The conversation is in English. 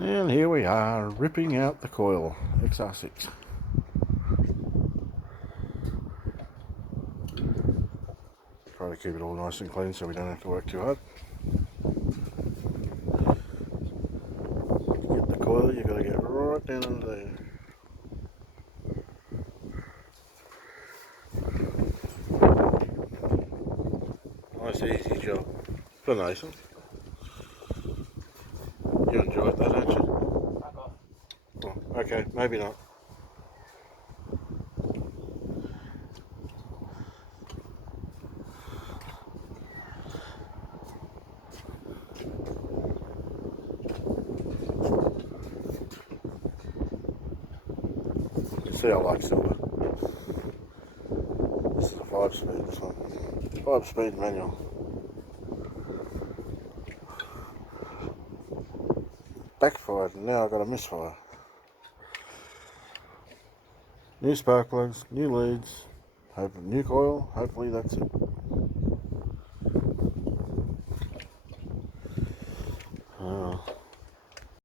And here we are, ripping out the coil, XR6. Try to keep it all nice and clean so we don't have to work too hard. To get the coil, you've got to get right down under there. Nice easy job for Nathan. You enjoyed that, don't you? Oh, okay, maybe not. You see, I like silver. This is a 5-speed, this one. 5-speed manual. Backfired, and now I've got a misfire. New spark plugs, new leads, new coil, hopefully that's it.